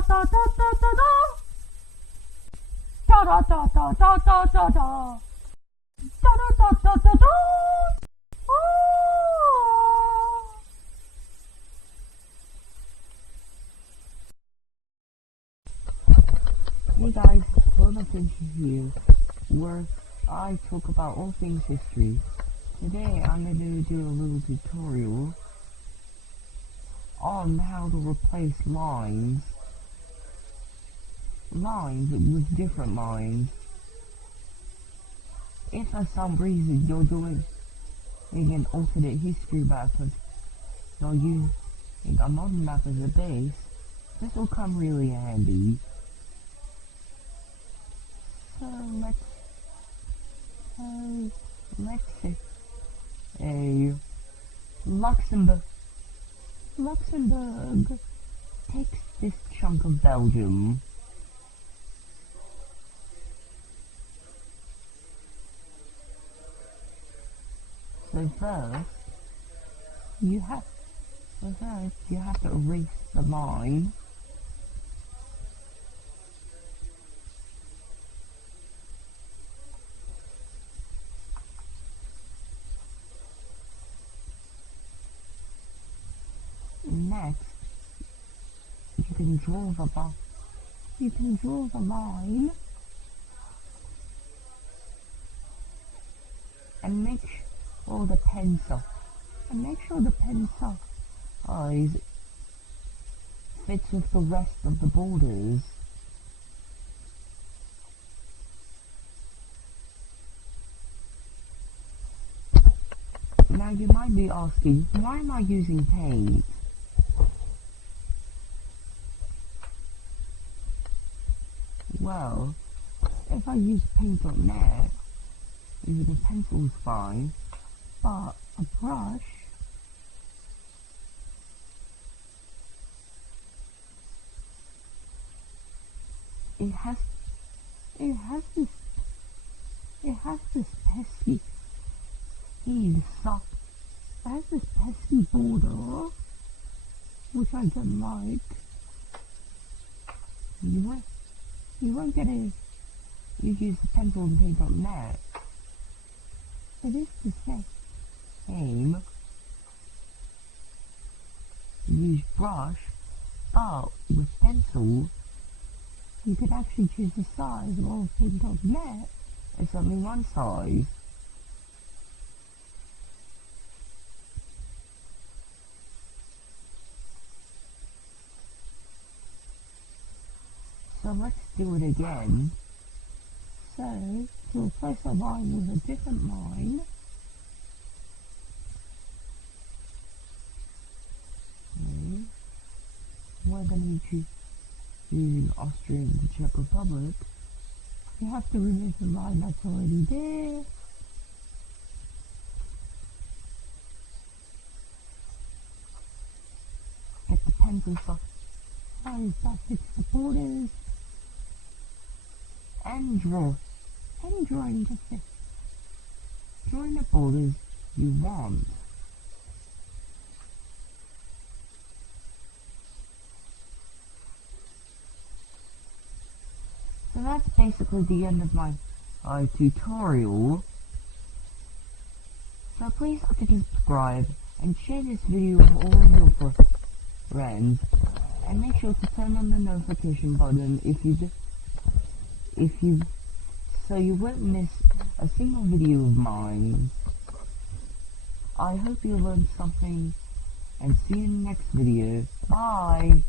Hey guys, LaFinchy here, where I talk about all things history. Today I'm going to do a little tutorial on how to replace lines with different lines. If for some reason you're doing an alternate history map and you're using a modern map as a base, this will come really handy. So let's say a Luxembourg takes this chunk of Belgium. So first you have to erase the line. Next, you can draw the line and make sure the pencil size fits with the rest of the borders. Now you might be asking, why am I using paint? Well, if I use paint.net, using a pencil is fine, but a brush, it has this pesky border, which I don't like. You won't get it. You use the pencil and paint.net. It is the same. Use brush, but with pencil, you could actually choose the size, while with paint.net, it's only one size. So let's do it again. So, to replace a line with a different line, we're going to be using Austria and the Czech Republic. You have to remove the line that's already there. Get the pencil size that fits the borders. And drawing the borders you want. So that's basically the end of my tutorial. So please like to subscribe and share this video with all of your friends, and make sure to turn on the notification button so you won't miss a single video of mine. I hope you learned something, and see you in the next video. Bye!